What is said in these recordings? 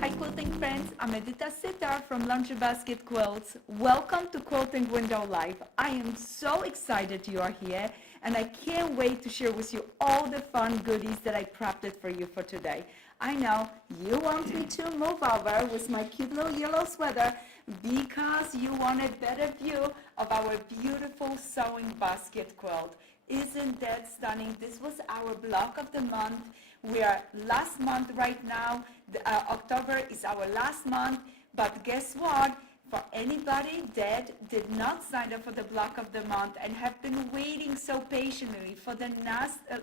Hi quilting friends, I'm Edyta from Laundry Basket Quilts. Welcome to Quilting Window Live. I am so excited you are here and I can't wait to share with you all the fun goodies that I prepped for you for today. I know you want me to move over with my cute little yellow sweater because you want a better view of our beautiful sewing basket quilt. Isn't that stunning? This was our block of the month. We are last month right now. October is our last month, but guess what? For anybody that did not sign up for the block of the month and have been waiting so patiently for the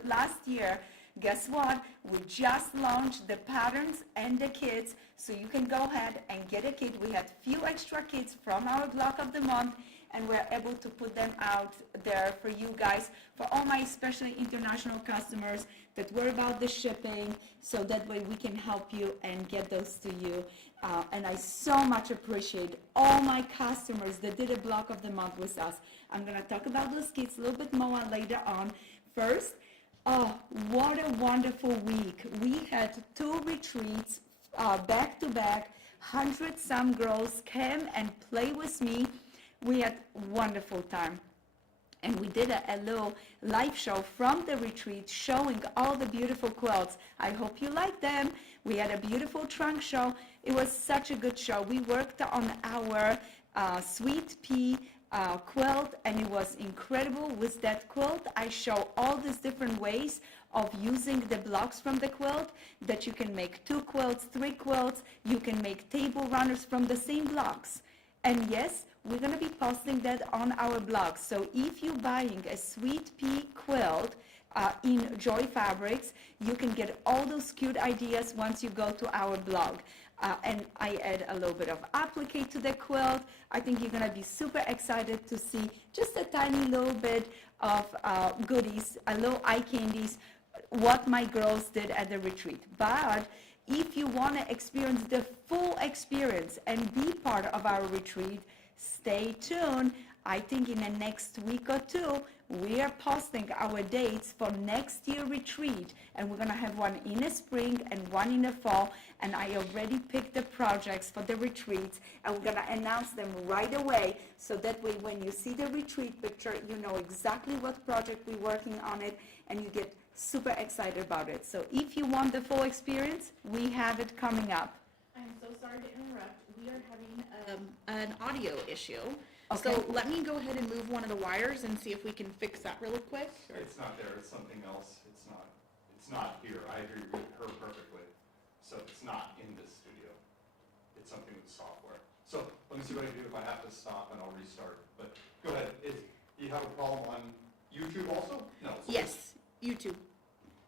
last year, guess what? We just launched the patterns and the kits, so you can go ahead and get a kit. We had few extra kits from our block of the month, and we're able to put them out there for you guys, for all my especially international customers that worry about the shipping, so that way we can help you and get those to you. And I so much appreciate all my customers that did a block of the month with us. I'm gonna talk about those kits a little bit more later on. First, oh, what a wonderful week. We had 2 retreats back to back. 100-some girls came and play with me. We had wonderful time. And we did a little live show from the retreat showing all the beautiful quilts. I hope you liked them. We had a beautiful trunk show. It was such a good show. We worked on our sweet pea quilt, and it was incredible. With that quilt, I show all these different ways of using the blocks from the quilt, that you can make 2 quilts, 3 quilts. You can make table runners from the same blocks. And yes, we're going to be posting that on our blog. So if you're buying a sweet pea quilt in Joy Fabrics, you can get all those cute ideas once you go to our blog. And I add a little bit of applique to the quilt. I think you're going to be super excited to see just a tiny little bit of goodies, a little eye candies, what my girls did at the retreat. But if you want to experience the full experience and be part of our retreat, stay tuned. I think in the next week or 2, we are posting our dates for next year retreat, and we're going to have one in the spring and one in the fall, and I already picked the projects for the retreats, and we're going to announce them right away, so that way when you see the retreat picture, you know exactly what project we're working on it, and you get super excited about it. So if you want the full experience, we have it coming up. I'm so sorry to interrupt. We are having an audio issue. Okay. So let me go ahead and move one of the wires and see if we can fix that really quick. It's not there, it's something else. It's not here. I hear her perfectly. So it's not in this studio. It's something with software. So let me see what I can do if I have to stop and I'll restart. But go ahead. Do you have a problem on YouTube also? No. Yes, YouTube.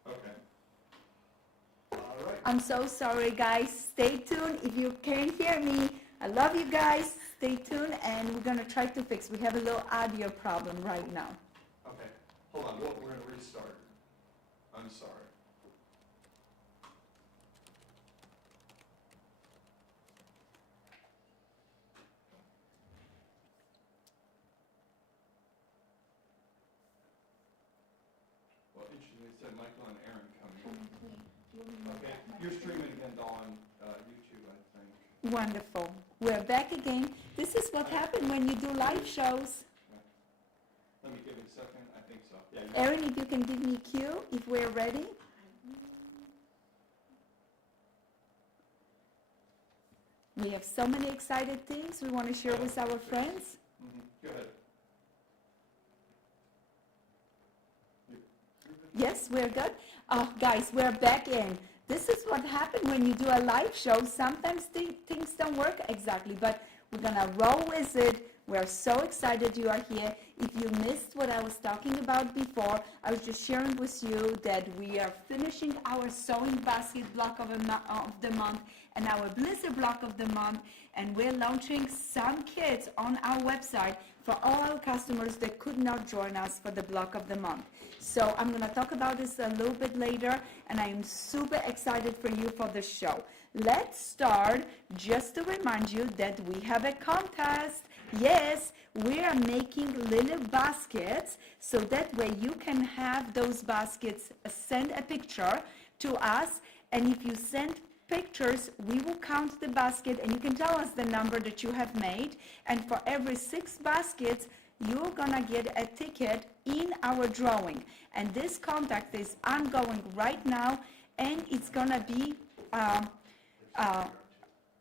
Okay. All right. I'm so sorry, guys. Stay tuned. If you can't hear me, I love you guys. Stay tuned, and we're going to try to fix. We have a little audio problem right now. Okay. Hold on. We're going to restart. I'm sorry. Well, interesting. They said Michael and Aaron coming. Okay. You're streaming again, Dawn, YouTube, I think. Wonderful. We're back again. This is what happened when you do live shows. Let me give it a second. I think so. Yeah. Erin, if you can give me a cue if we're ready. We have so many excited things we want to share with our friends. Go ahead. Yes, we're good. Oh, guys, we're back in. This is what happened when you do a live show. Sometimes things don't work exactly, but we're going to roll with it. We're so excited you are here. If you missed what I was talking about before, I was just sharing with you that we are finishing our sewing basket block of the month and our blizzard block of the month, and we're launching some kits on our website for all our customers that could not join us for the block of the month. So I'm going to talk about this a little bit later, and I am super excited for you for the show. Let's start. Just to remind you that we have a contest. Yes, we are making little baskets, so that way you can have those baskets, send a picture to us, and if you send pictures, we will count the basket and you can tell us the number that you have made. And for every 6 baskets, you're gonna get a ticket in our drawing. And this contest is ongoing right now, and it's gonna be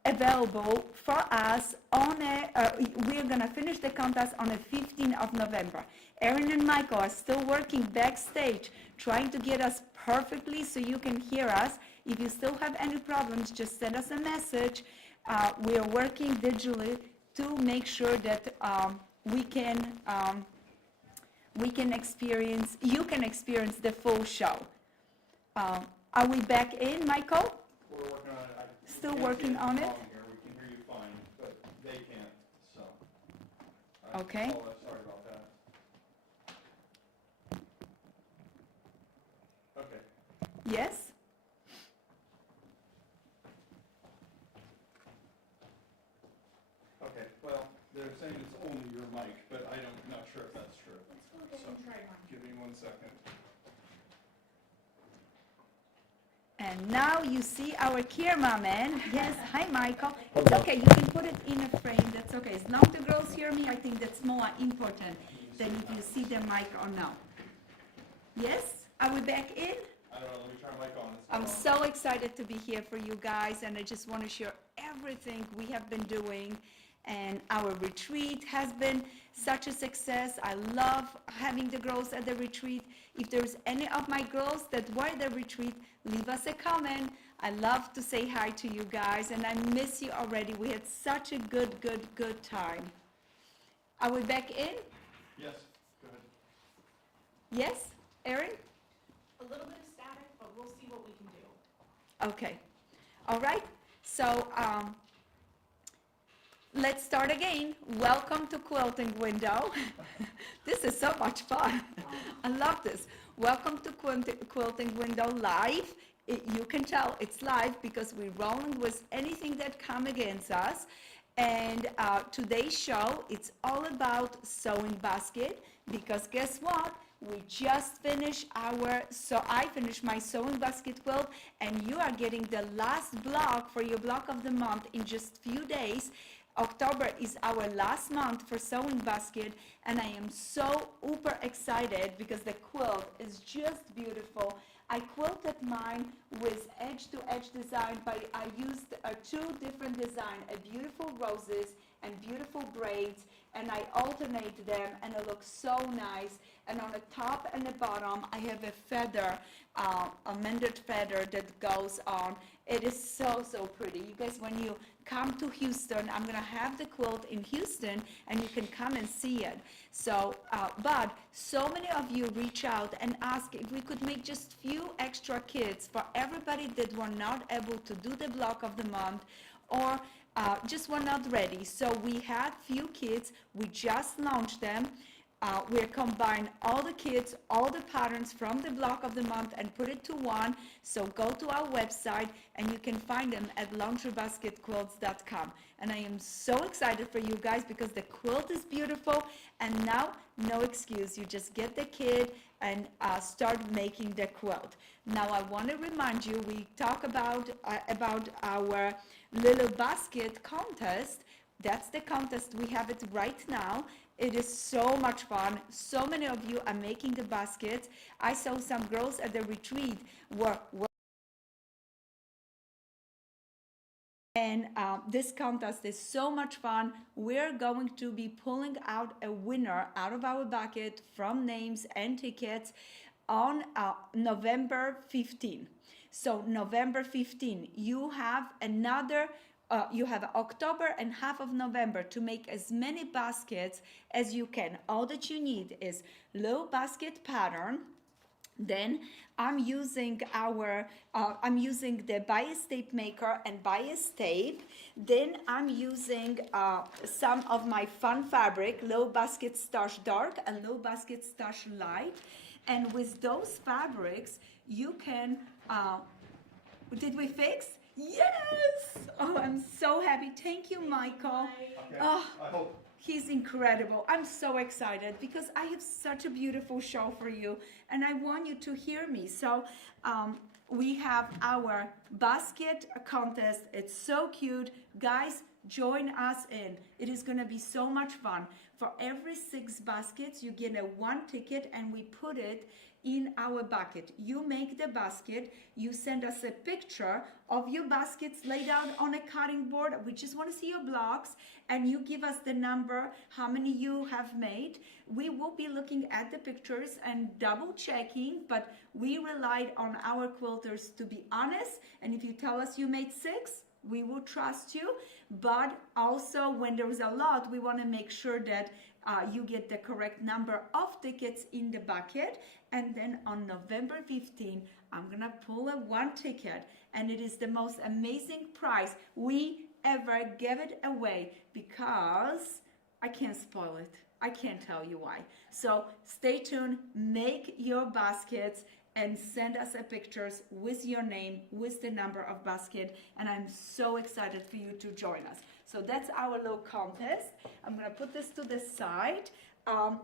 available for us on we're gonna finish the contest on the 15th of November. Erin and Michael are still working backstage, trying to get us perfectly so you can hear us. If you still have any problems, just send us a message. We are working digitally to make sure that we can experience, you can experience the full show. Are we back in, Michael? We're working on it. Still working on it? Here. We can hear you fine, but they can't, so. Okay. Sorry about that. Okay. Yes? Okay, well, they're saying it's only your mic, but I'm not sure if that's true. Let's go ahead and try mine. Give me 1 second. And now you see our cameraman. Yes, hi Michael. It's okay, you can put it in a frame, that's okay. As long as the girls hear me, I think that's more important than if you see the mic or no. Yes? Are we back in? I don't know, let me turn my mic on. It's I'm not so excited to be here for you guys, and I just want to share everything we have been doing. And our retreat has been such a success. I love having the girls at the retreat. If there's any of my girls that were at the retreat, leave us a comment. I love to say hi to you guys, and I miss you already. We had such a good time. Are we back in? Yes, go ahead. Yes, Erin? A little bit of static, but we'll see what we can do. Okay. All right. So let's start again. Welcome to Quilting Window. This is so much fun. I love this. Welcome to Quilting Window Live. You can tell it's live because we're rolling with anything that come against us. And today's show, it's all about sewing basket, because guess what? We just finished I finished my sewing basket quilt, and you are getting the last block for your block of the month in just few days. October is our last month for sewing basket, and I am so uber excited because the quilt is just beautiful. I quilted mine with edge-to-edge design, but I used 2 different designs, a beautiful roses and beautiful braids, and I alternate them, and it looks so nice. And on the top and the bottom, I have a feather, a mended feather that goes on. It is so pretty. You guys, when you come to Houston, I'm gonna have the quilt in Houston, and you can come and see it. So, but so many of you reach out and ask if we could make just few extra kits for everybody that were not able to do the block of the month, or just were not ready. So we had few kits. We just launched them. We're combine all the kits, all the patterns from the block of the month, and put it to one. So go to our website and you can find them at laundrybasketquilts.com. And I am so excited for you guys because the quilt is beautiful, and now no excuse. You just get the kit and start making the quilt. Now I want to remind you, we talk about our little basket contest. That's the contest. We have it right now. It is so much fun. So many of you are making the baskets. I saw some girls at the retreat were and this contest is so much fun. We're going to be pulling out a winner out of our bucket from names and tickets on November 15. So November 15, you have another you have October and half of November to make as many baskets as you can. All that you need is low basket pattern. Then I'm using the bias tape maker and bias tape. Then I'm using some of my fun fabric, low basket stash dark and low basket stash light. And with those fabrics, you can, did we fix? Yes! Oh, I'm so happy. Thank you, Michael. Okay, Oh, I hope. he's incredible. I'm so excited because I have such a beautiful show for you, and I want you to hear me. So we have our basket contest. It's so cute. Guys, join us in. It is going to be so much fun. For every 6 baskets, you get a 1 ticket and we put it in our bucket. You make the basket, you send us a picture of your baskets laid out on a cutting board. We just want to see your blocks, and you give us the number, how many you have made. We will be looking at the pictures and double checking, but we relied on our quilters to be honest, and if you tell us you made 6, we will trust you. But also when there is a lot, we want to make sure that you get the correct number of tickets in the bucket. And then on November 15, I'm gonna pull a 1 ticket, and it is the most amazing prize we ever gave it away, because I can't spoil it. I can't tell you why. So stay tuned, make your baskets, and send us a pictures with your name, with the number of basket, and I'm so excited for you to join us. So that's our little contest. I'm gonna put this to the side.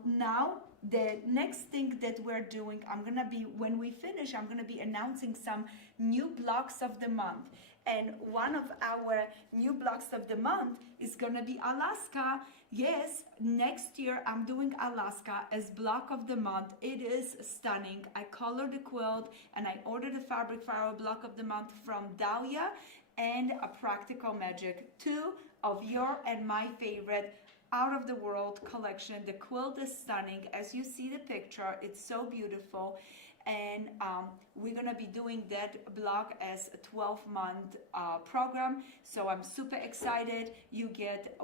Now, the next thing that we're doing, when we finish, I'm gonna be announcing some new blocks of the month. And one of our new blocks of the month is gonna be Alaska. Yes, next year I'm doing Alaska as block of the month. It is stunning. I colored the quilt and I ordered the fabric for our block of the month from Dahlia and a Practical Magic, 2 of your and my favorite out of the world collection. The quilt is stunning. As you see the picture, it's so beautiful. And we're gonna be doing that block as a 12-month program. So I'm super excited. You get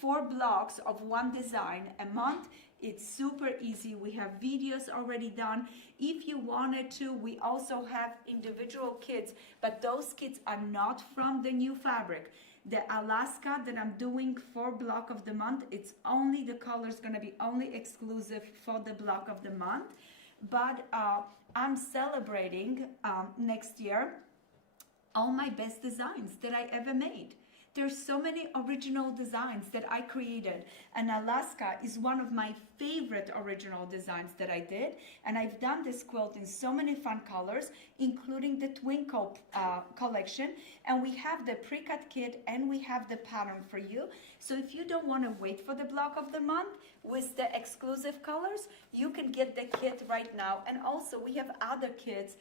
4 blocks of 1 design a month. It's super easy. We have videos already done. If you wanted to, we also have individual kits, but those kits are not from the new fabric. The Alaska that I'm doing for block of the month, it's only the color's gonna be only exclusive for the block of the month. But I'm celebrating next year all my best designs that I ever made. There's so many original designs that I created, and Alaska is one of my favorite original designs that I did. And I've done this quilt in so many fun colors, including the Twinkle collection. And we have the pre-cut kit and we have the pattern for you. So if you don't want to wait for the block of the month with the exclusive colors, you can get the kit right now. And also we have other kits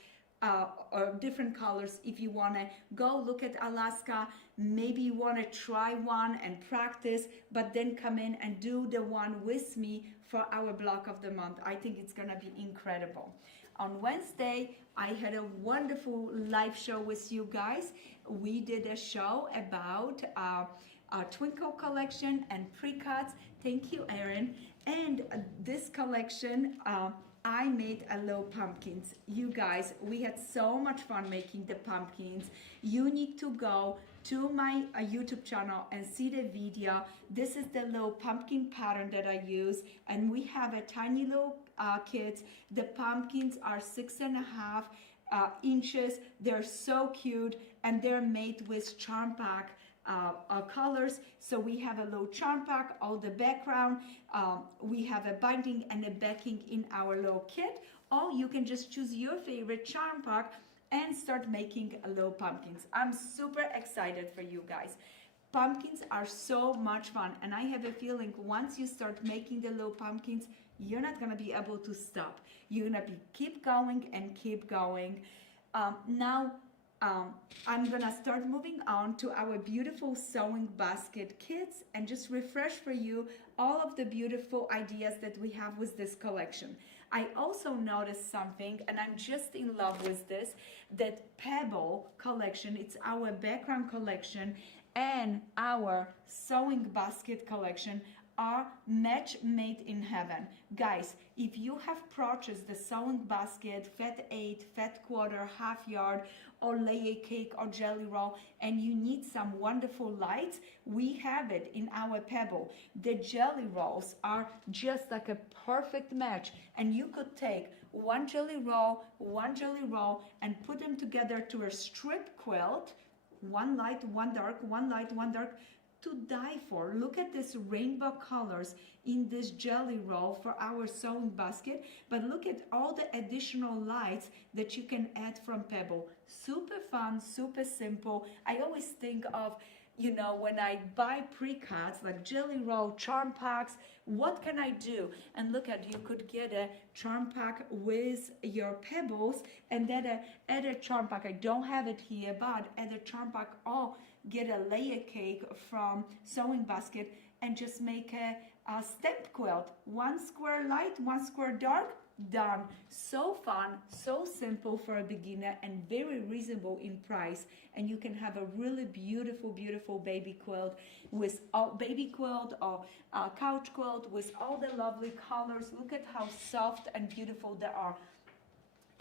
or different colors. If you want to go look at Alaska, maybe you want to try one and practice, but then come in and do the one with me for our block of the month. I think it's gonna be incredible. On Wednesday, I had a wonderful live show with you guys. We did a show about our Twinkle collection and pre-cuts. Thank you, Erin. And this collection, I made a little pumpkins. You guys, we had so much fun making the pumpkins. You need to go to my YouTube channel and see the video. This is the little pumpkin pattern that I use, and we have a tiny little kits. The pumpkins are 6.5 inches. They're so cute, and they're made with charm pack colors. So we have a little charm pack, all the background. We have a binding and a backing in our little kit, or you can just choose your favorite charm pack and start making little pumpkins. I'm super excited for you guys. Pumpkins are so much fun, and I have a feeling once you start making the little pumpkins, you're not gonna be able to stop. You're gonna keep going and keep going. Now I'm gonna start moving on to our beautiful sewing basket kits and just refresh for you all of the beautiful ideas that we have with this collection. I also noticed something, and I'm just in love with this, that Pebble collection, it's our background collection, and our sewing basket collection are match made in heaven. Guys, if you have purchased the sewing basket, fat 8, fat quarter, half yard, or layer cake or jelly roll, and you need some wonderful lights, we have it in our Pebble. The jelly rolls are just like a perfect match, and you could take one jelly roll, and put them together to a strip quilt, one light, one dark, one light, one dark, to die for. Look at this rainbow colors in this jelly roll for our sewing basket, but look at all the additional lights that you can add from Pebble. Super fun, super simple. I always think of, you know, when I buy pre-cuts like jelly roll, charm packs, what can I do? And look at, you could get a charm pack with your pebbles and then add a charm pack. I don't have it here, but add a charm pack or get a layer cake from sewing basket and just make a stamped quilt. One square light, one square dark, done. So fun, so simple for a beginner and very reasonable in price. And you can have a really beautiful, beautiful baby quilt with baby quilt or couch quilt with all the lovely colors. Look at how soft and beautiful they are.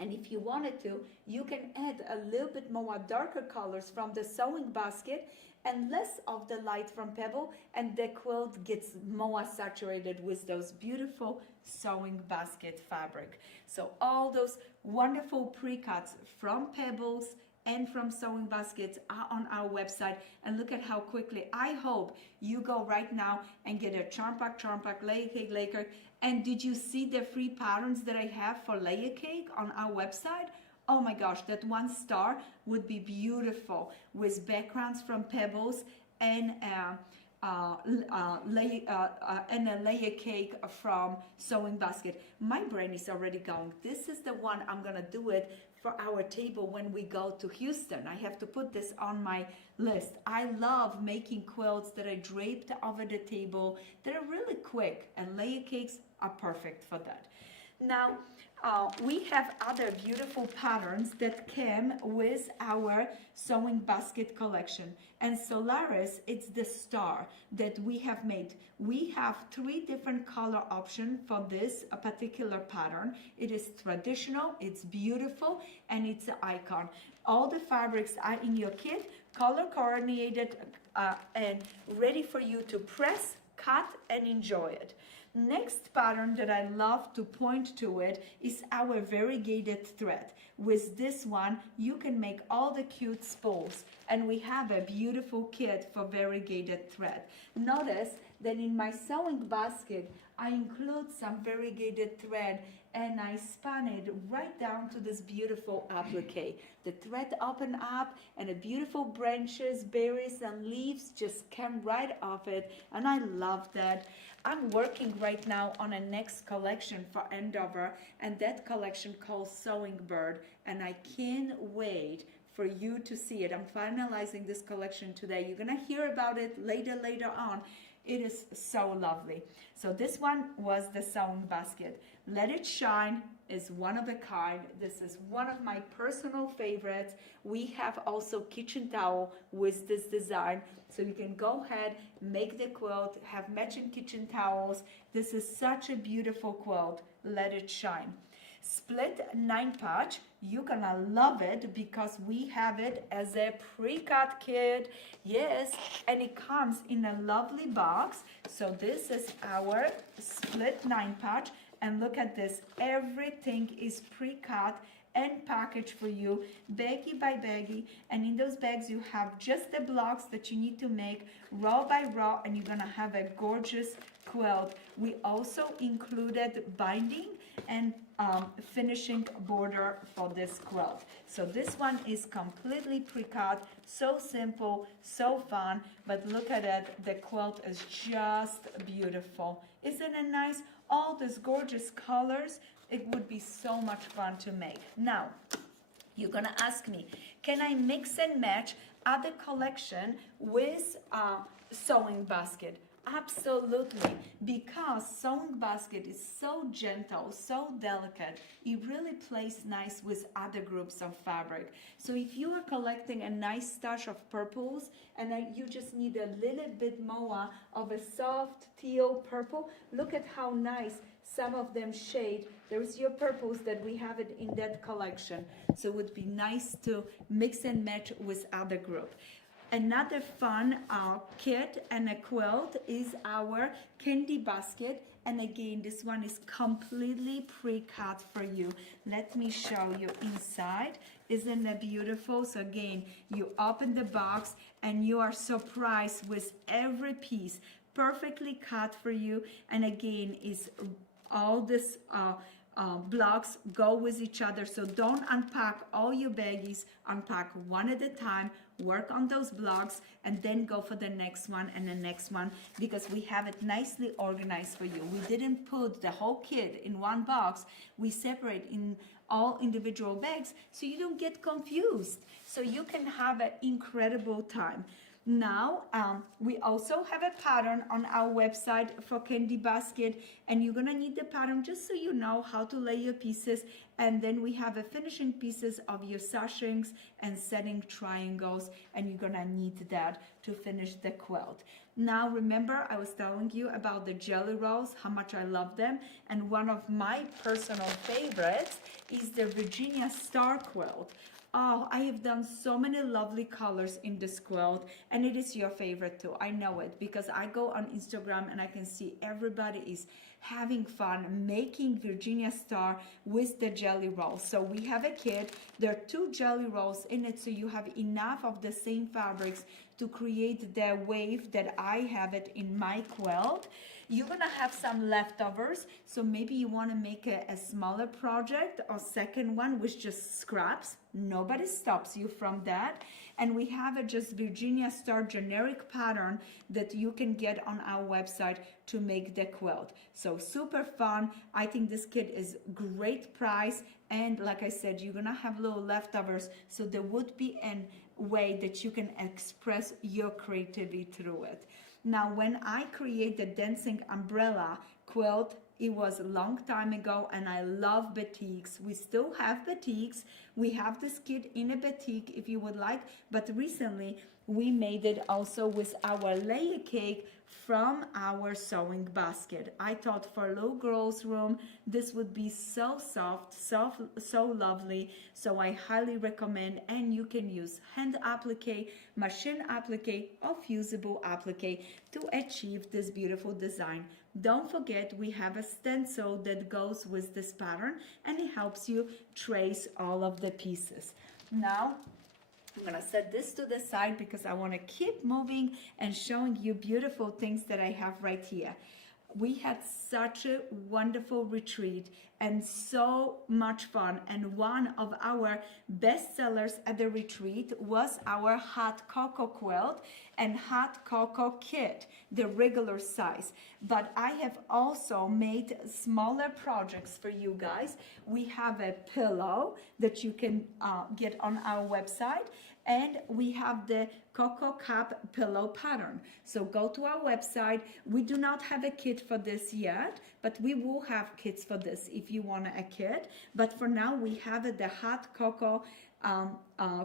And if you wanted to, you can add a little bit more darker colors from the sewing basket and less of the light from Pebble, and the quilt gets more saturated with those beautiful sewing basket fabric. So all those wonderful pre-cuts from Pebbles and from sewing baskets are on our website, and look at how quickly. I hope you go right now and get a charm pack, layer cake. And did you see the free patterns that I have for layer cake on our website? Oh my gosh, that one star would be beautiful with backgrounds from Pebbles and a layer cake from sewing basket. My brain is already going. This is the one I'm gonna do it for our table when we go to Houston. I have to put this on my list. I love making quilts that are draped over the table that are really quick, and layer cakes are perfect for that. Now, we have other beautiful patterns that came with our sewing basket collection. And Solaris, it's the star that we have made. We have 3 different color options for this particular pattern. It is traditional, it's beautiful, and it's an icon. All the fabrics are in your kit, color coordinated and ready for you to press, cut, and enjoy it. Next pattern that I love to point to it is our variegated thread. With this one, you can make all the cute spools, and we have a beautiful kit for variegated thread. Notice that in my sewing basket, I include some variegated thread, and I spun it right down to this beautiful applique. The thread opened up, and the beautiful branches, berries, and leaves just came right off it, and I love that. I'm working right now on a next collection for Andover, and that collection called Sewing Bird, and I can't wait for you to see it. I'm finalizing this collection today. You're gonna hear about it later on. It is so lovely. So this one was the sewing basket. Let It Shine is one of a kind. This is one of my personal favorites. We have also kitchen towel with this design. So you can go ahead, make the quilt, have matching kitchen towels. This is such a beautiful quilt. Let It Shine. Split 9 patch, you're gonna love it because we have it as a pre-cut kit. Yes, and it comes in a lovely box. So this is our split 9 patch, and look at this, everything is pre-cut and packaged for you, baggie by baggie, and in those bags you have just the blocks that you need to make row by row, and you're gonna have a gorgeous quilt. We also included binding and finishing border for this quilt. So this one is completely pre-cut, so simple, so fun, but look at it, the quilt is just beautiful. Isn't it nice? All these gorgeous colors, it would be so much fun to make. Now, you're gonna ask me, can I mix and match other collection with sewing basket? Absolutely, because sewing basket is so gentle, so delicate, it really plays nice with other groups of fabric. So if you are collecting a nice stash of purples and you just need a little bit more of a soft teal purple, look at how nice some of them shade. There's your purples that we have it in that collection. So it would be nice to mix and match with other group. Another fun kit and a quilt is our candy basket. And again, this one is completely pre-cut for you. Let me show you inside. Isn't that beautiful? So again, you open the box and you are surprised with every piece perfectly cut for you. And again, is all this blocks go with each other. So don't unpack all your baggies, unpack one at a time, work on those blocks, and then go for the next one and the next one, because we have it nicely organized for you. We didn't put the whole kit in one box. We separate in all individual bags so you don't get confused, so you can have an incredible time. Now, we also have a pattern on our website for candy basket, and you're gonna need the pattern just so you know how to lay your pieces. And then we have a finishing pieces of your sashings and setting triangles, and you're gonna need that to finish the quilt. Now, remember I was telling you about the jelly rolls, how much I love them, and one of my personal favorites is the Virginia Star quilt. Oh, I have done so many lovely colors in this quilt, and it is your favorite too. I know it because I go on Instagram and I can see everybody is having fun making Virginia Star with the jelly rolls. So we have a kit. There are 2 jelly rolls in it, so you have enough of the same fabrics to create the wave that I have it in my quilt. You're gonna have some leftovers, so maybe you want to make a smaller project or second one with just scraps. Nobody stops you from that. And we have a just Virginia Star generic pattern that you can get on our website to make the quilt. So super fun. I think this kit is great price, and like I said, you're gonna have little leftovers, so there would be an way that you can express your creativity through it. Now, when I create the dancing umbrella quilt, it was a long time ago, and I love batiks. We still have batiks. We have this kit in a batik if you would like, but recently we made it also with our layer cake from our sewing basket. I thought for a little girl's room, this would be so soft, so lovely. So I highly recommend, and you can use hand applique, machine applique, or fusible applique to achieve this beautiful design. Don't forget, we have a stencil that goes with this pattern, and it helps you trace all of the pieces. Now, I'm gonna set this to the side because I wanna keep moving and showing you beautiful things that I have right here. We had such a wonderful retreat and so much fun, and one of our best sellers at the retreat was our hot cocoa quilt and hot cocoa kit, the regular size. But I have also made smaller projects for you guys. We have a pillow that you can get on our website, and we have the cocoa cup pillow pattern. So go to our website. We do not have a kit for this yet, but we will have kits for this if you want a kit. But for now, we have it, the hot cocoa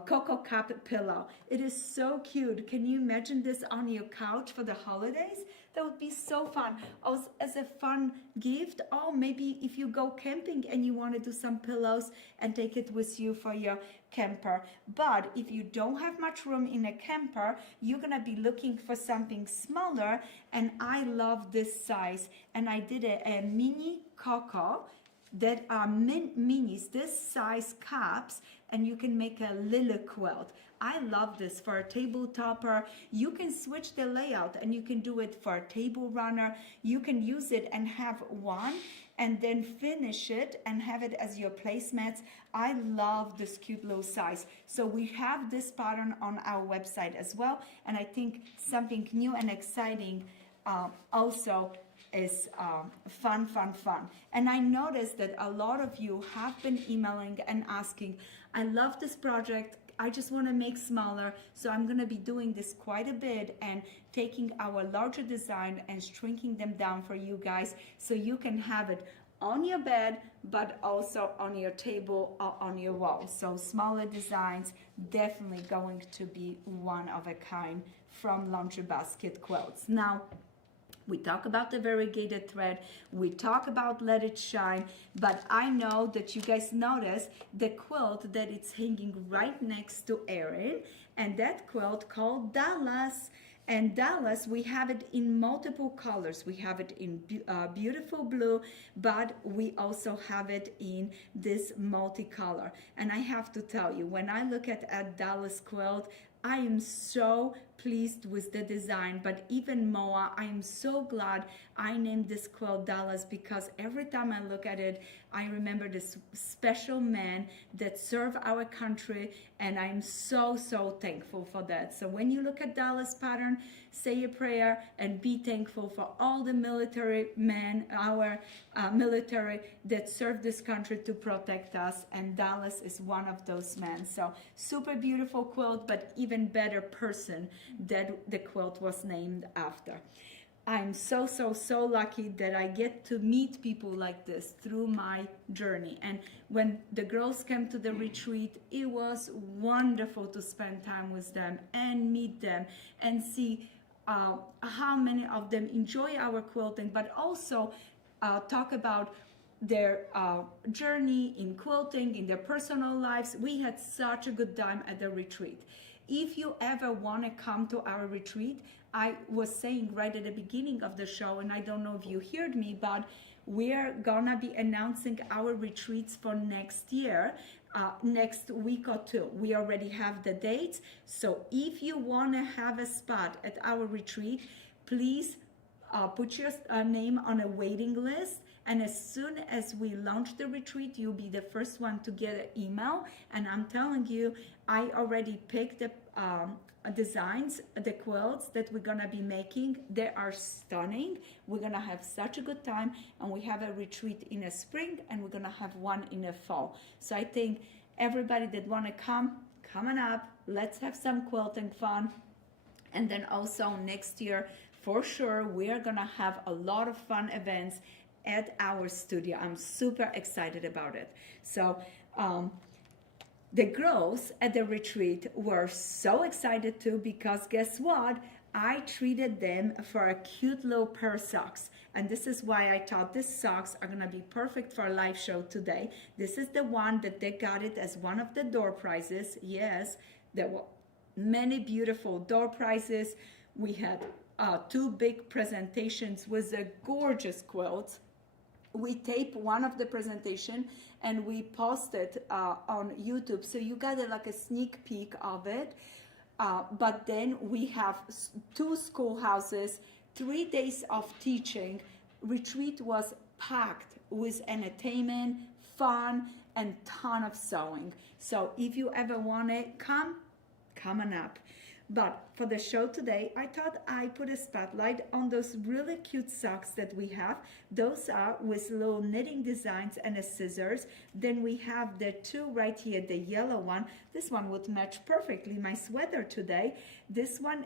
cocoa cup pillow. It is so cute. Can you imagine this on your couch for the holidays? That would be so fun. Also, as a fun gift, or maybe if you go camping and you want to do some pillows and take it with you for your camper. But if you don't have much room in a camper, you're gonna be looking for something smaller, and I love this size. And I did a mini cocoa that are minis, this size cups, and you can make a lily quilt. I love this for a table topper. You can switch the layout and you can do it for a table runner. You can use it and have one and then finish it and have it as your placemats. I love this cute little size. So we have this pattern on our website as well, and I think something new and exciting also is fun. And I noticed that a lot of you have been emailing and asking, I love this project, I just want to make smaller. So I'm going to be doing this quite a bit and taking our larger design and shrinking them down for you guys, so you can have it on your bed, but also on your table or on your wall. So smaller designs, definitely going to be one of a kind from Laundry Basket Quilts. Now, we talk about the variegated thread, we talk about let it shine, but I know that you guys notice the quilt that it's hanging right next to Erin, and that quilt called Dallas. And Dallas, we have it in multiple colors. We have it in beautiful blue, but we also have it in this multicolor. And I have to tell you, when I look at Dallas quilt, I am so pleased with the design, but even more, I am so glad I named this quilt Dallas, because every time I look at it, I remember this special man that served our country, and I'm so thankful for that. So when you look at Dallas pattern, say a prayer and be thankful for all the military men, our military that served this country to protect us, and Dallas is one of those men. So super beautiful quilt, but even better person that the quilt was named after. I'm so lucky that I get to meet people like this through my journey. And when the girls came to the retreat, it was wonderful to spend time with them and meet them and see how many of them enjoy our quilting, but also talk about their journey in quilting, in their personal lives. We had such a good time at the retreat. If you ever want to come to our retreat, I was saying right at the beginning of the show, and I don't know if you heard me, but we're gonna be announcing our retreats for next year, next week or two. We already have the dates. So if you want to have a spot at our retreat, please put your name on a waiting list. And as soon as we launch the retreat, you'll be the first one to get an email. And I'm telling you, I already picked the designs, the quilts that we're gonna be making. They are stunning. We're gonna have such a good time, and we have a retreat in the spring, and we're gonna have one in the fall. So I think everybody that wanna come on up. Let's have some quilting fun. And then also next year, for sure, we are gonna have a lot of fun events at our studio. I'm super excited about it. So the girls at the retreat were so excited too, because guess what? I treated them for a cute little pair of socks. And this is why I thought these socks are gonna be perfect for a live show today. This is the one that they got it as one of the door prizes. Yes, there were many beautiful door prizes. We had 2 big presentations with the gorgeous quilts. We taped one of the presentation and we posted on YouTube, so you got like a sneak peek of it. But then we have 2 schoolhouses, 3 days of teaching. Retreat was packed with entertainment, fun, and ton of sewing. So if you ever want to come on up. But for the show today, I thought I put a spotlight on those really cute socks that we have. Those are with little knitting designs and a scissors. Then we have the 2 right here, the yellow one. This one would match perfectly my sweater today. This one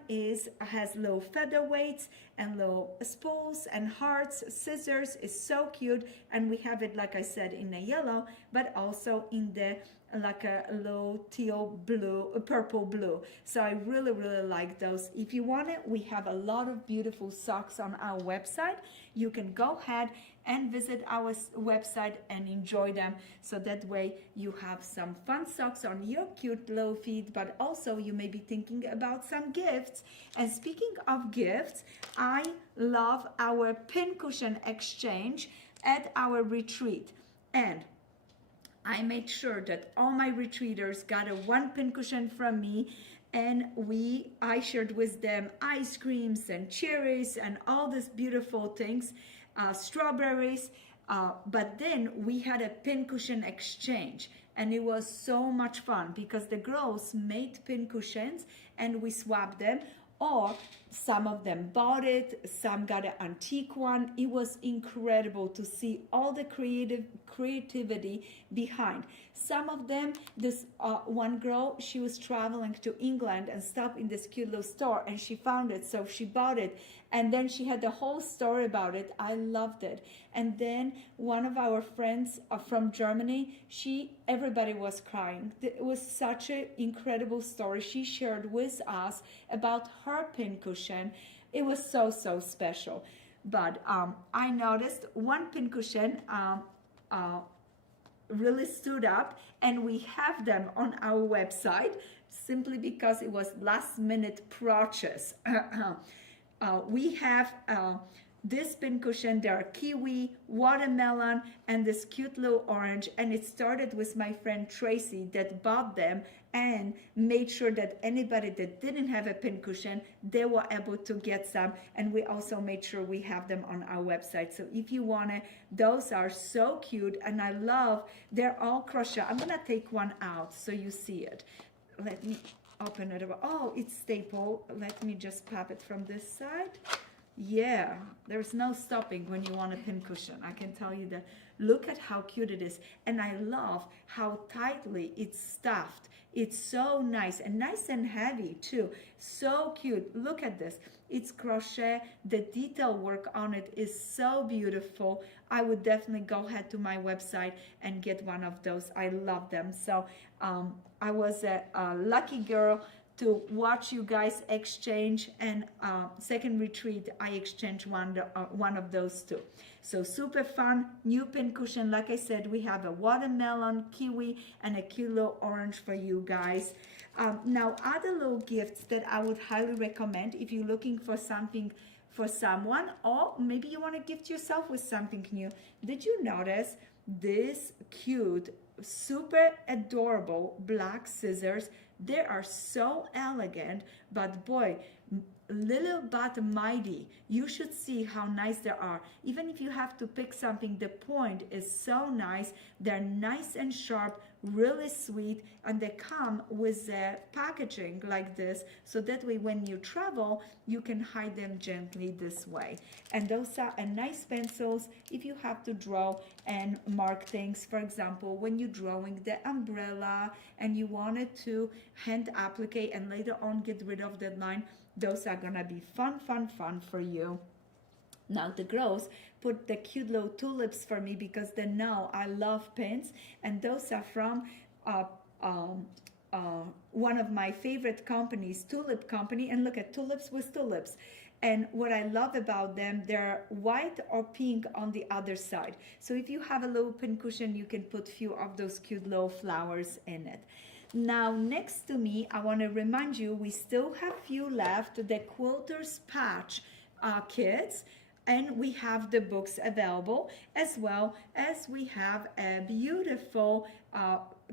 has little feather weights and little spools and hearts. Scissors is so cute. And we have it, like I said, in the yellow, but also in the like a low teal blue, purple blue. So I really like those. If you want it, we have a lot of beautiful socks on our website. You can go ahead and visit our website and enjoy them. So that way you have some fun socks on your cute little feet, but also you may be thinking about some gifts. And speaking of gifts, I love our pincushion exchange at our retreat. And I made sure that all my retreaters got a 1 pincushion from me, and I shared with them ice creams and cherries and all these beautiful things, strawberries. But then we had a pincushion exchange, and it was so much fun because the girls made pincushions and we swapped them. Or some of them bought it, some got an antique one. It was incredible to see all the creativity behind. Some of them, this one girl, she was traveling to England and stopped in this cute little store and she found it, so she bought it. And then she had the whole story about it. I loved it. And then one of our friends from Germany, everybody was crying. It was such an incredible story she shared with us about her pincushion. It was so special. But I noticed one pincushion really stood up, and we have them on our website simply because it was last minute purchase. We have this pincushion. There are kiwi, watermelon, and this cute little orange, and it started with my friend Tracy that bought them and made sure that anybody that didn't have a pincushion, they were able to get some, and we also made sure we have them on our website. So if you want it, those are so cute, and I love, they're all crochet. I'm gonna take one out so you see it. Let me open it up. Oh, it's staple. Let me just pop it from this side. Yeah, there's no stopping when you want a pincushion. I can tell you that. Look at how cute it is. And I love how tightly it's stuffed. It's so nice and heavy too. So cute. Look at this. It's crochet. The detail work on it is so beautiful. I would definitely go ahead to my website and get one of those. I love them. So I was a lucky girl to watch you guys exchange, and second retreat I exchanged one of those two. So super fun new pincushion. Like I said, we have a watermelon, kiwi, and a cute little orange for you guys. Now other little gifts that I would highly recommend if you're looking for something for someone, or maybe you want to gift yourself with something new. Did you notice this cute, super adorable black scissors? They are so elegant, but boy, little but mighty. You should see how nice they are. Even if you have to pick something, the point is so nice. They're nice and sharp, really sweet, and they come with the packaging like this, so that way when you travel, you can hide them gently this way. And those are nice pencils if you have to draw and mark things. For example, when you're drawing the umbrella and you wanted to hand applique and later on get rid of that line, those are gonna be fun for you. Now the girls put the cute little tulips for me because they know I love pins, and those are from one of my favorite companies, Tulip Company. And look at tulips with tulips. And what I love about them, they're white or pink on the other side. So if you have a little pincushion, you can put few of those cute little flowers in it. Now next to me, I want to remind you, we still have few left, the Quilter's Patch kits, and we have the books available, as well as we have a beautiful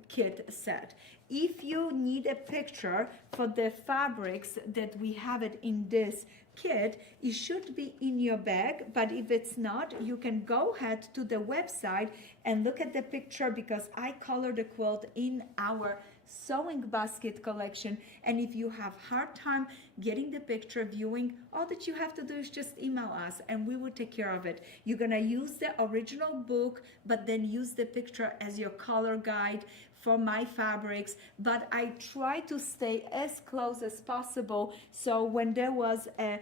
kit set. If you need a picture for the fabrics that we have it in this kit, it should be in your bag, but if it's not, you can go ahead to the website and look at the picture, because I color the quilt in our sewing basket collection. And if you have hard time getting the picture viewing, all that you have to do is just email us and we will take care of it. You're gonna use the original book, but then use the picture as your color guide for my fabrics. But I try to stay as close as possible, so when there was a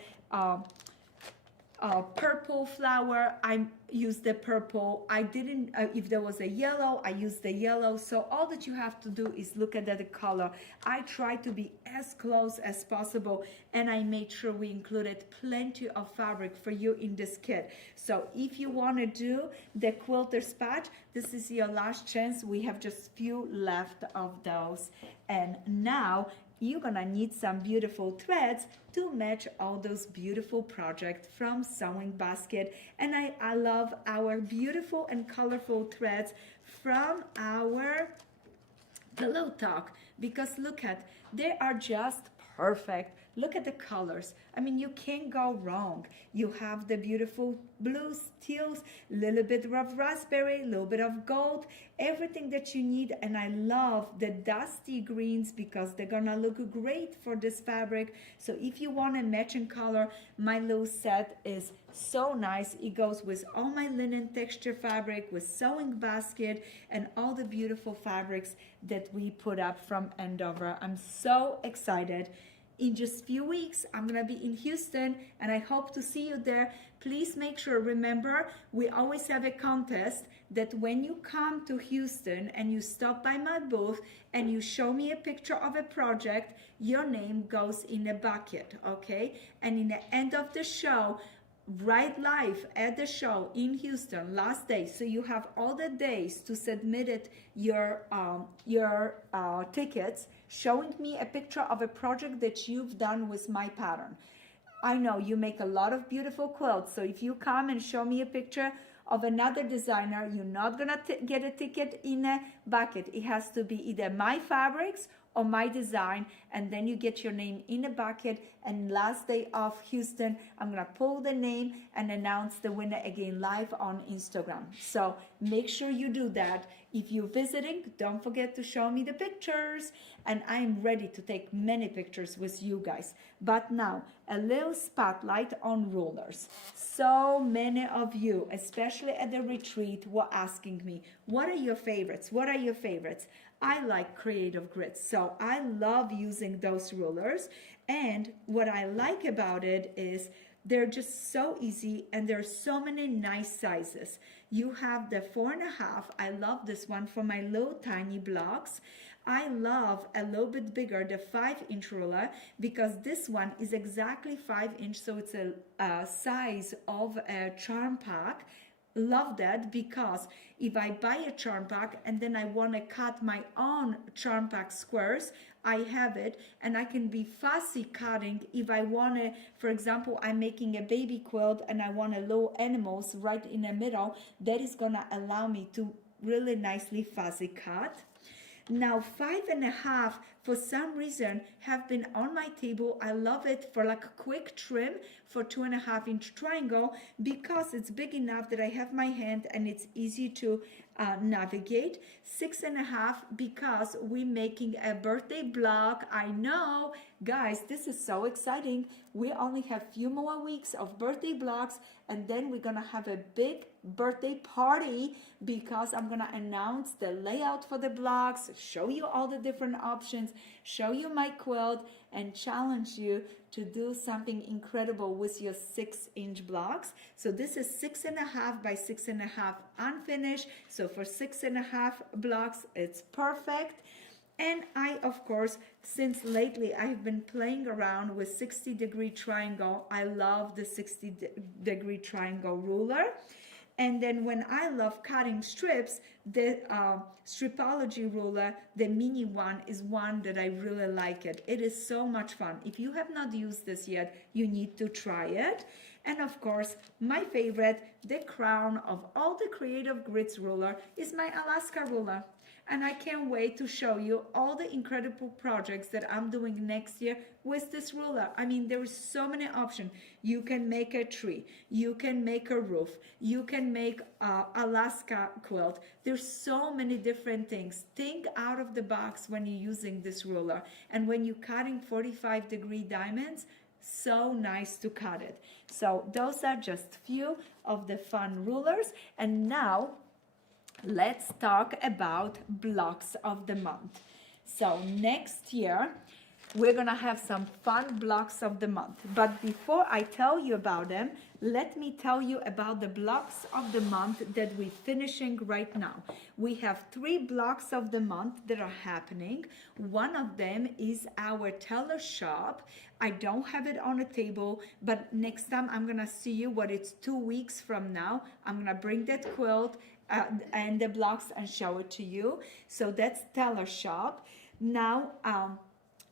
purple flower, I used the purple. I didn't, if there was a yellow, I used the yellow. So all that you have to do is look at the color. I try to be as close as possible, and I made sure we included plenty of fabric for you in this kit. So if you want to do the Quilter's Patch, this is your last chance. We have just few left of those. And now you're gonna need some beautiful threads to match all those beautiful projects from Sewing Basket. And I love our beautiful and colorful threads from our Pillow Talk, because look at, they are just perfect. Look at the colors. I mean, you can't go wrong. You have the beautiful blues, teals, little bit of raspberry, little bit of gold, everything that you need. And I love the dusty greens because they're gonna look great for this fabric. So if you want a matching color, my little set is so nice. It goes with all my linen texture fabric, with Sewing Basket, and all the beautiful fabrics that we put up from Andover. I'm so excited. In just few weeks, I'm gonna be in Houston, and I hope to see you there. Please make sure, remember, we always have a contest that when you come to Houston and you stop by my booth and you show me a picture of a project, your name goes in a bucket, okay? And in the end of the show, right live at the show in Houston last day. So you have all the days to submit it, your tickets, showing me a picture of a project that you've done with my pattern. I know you make a lot of beautiful quilts, so if you come and show me a picture of another designer, you're not gonna get a ticket in a bucket. It has to be either my fabrics or my design, and then you get your name in a bucket. And last day of Houston, I'm gonna pull the name and announce the winner again live on Instagram. So make sure you do that. If you're visiting, don't forget to show me the pictures, and I'm ready to take many pictures with you guys. But now, a little spotlight on rulers. So many of you, especially at the retreat, were asking me, what are your favorites? What are your favorites? I like creative grits, so I love using those rulers. And what I like about it is they're just so easy, and there are so many nice sizes. You have the 4.5. I love this one for my little tiny blocks. I love a little bit bigger, the 5-inch ruler, because this one is exactly 5-inch, so it's a size of a charm pack. Love that, because if I buy a charm pack and then I want to cut my own charm pack squares, I have it, and I can be fussy cutting if I want to. For example, I'm making a baby quilt and I want a little animals right in the middle. That is gonna allow me to really nicely fussy cut. Now 5.5 for some reason have been on my table. I love it for like a quick trim for 2.5-inch triangle, because it's big enough that I have my hand and it's easy to navigate. 6.5 because we're making a birthday block. I know, guys, this is so exciting. We only have few more weeks of birthday blocks, and then we're gonna have a big birthday party, because I'm gonna announce the layout for the blocks, show you all the different options, show you my quilt, and challenge you to do something incredible with your 6-inch blocks. So this is 6.5 by 6.5 unfinished. So for 6.5 blocks, it's perfect. And I, of course, since lately I've been playing around with 60-degree triangle. I love the 60-degree triangle ruler. And then when I love cutting strips, the Stripology ruler, the mini one, is one that I really like it. It is so much fun. If you have not used this yet, you need to try it. And of course, my favorite, the crown of all the creative grits ruler, is my Alaska ruler. And I can't wait to show you all the incredible projects that I'm doing next year with this ruler. I mean, there is so many options. You can make a tree, you can make a roof, you can make Alaska quilt. There's so many different things. Think out of the box when you're using this ruler. And when you're cutting 45-degree diamonds, so nice to cut it. So those are just few of the fun rulers. And now, let's talk about blocks of the month. So next year, we're gonna have some fun blocks of the month. But before I tell you about them, let me tell you about the blocks of the month that we're finishing right now. We have 3 blocks of the month that are happening. One of them is our teller shop. I don't have it on the table, but next time I'm gonna see you what it's 2 weeks from now. I'm gonna bring that quilt and the blocks and show it to you. So that's teller shop. Now,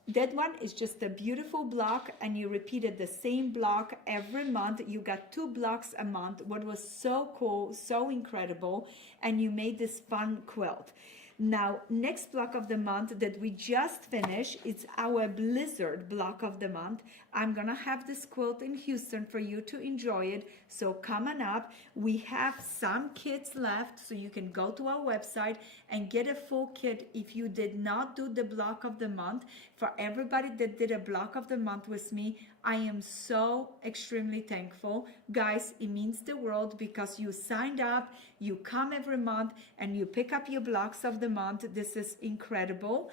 that one is just a beautiful block, and you repeated the same block every month. You got 2 blocks a month, what was so cool, so incredible, and you made this fun quilt. Now, next block of the month that we just finished, it's our Blizzard block of the month. I'm gonna have this quilt in Houston for you to enjoy it. So come on up. We have some kits left, so you can go to our website and get a full kit if you did not do the block of the month. For everybody that did a block of the month with me, I am so extremely thankful. Guys, it means the world, because you signed up, you come every month, and you pick up your blocks of the month. This is incredible.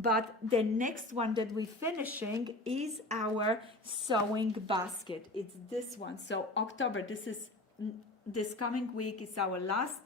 But the next one that we're finishing is our sewing basket. It's this one. So October, this coming week is our last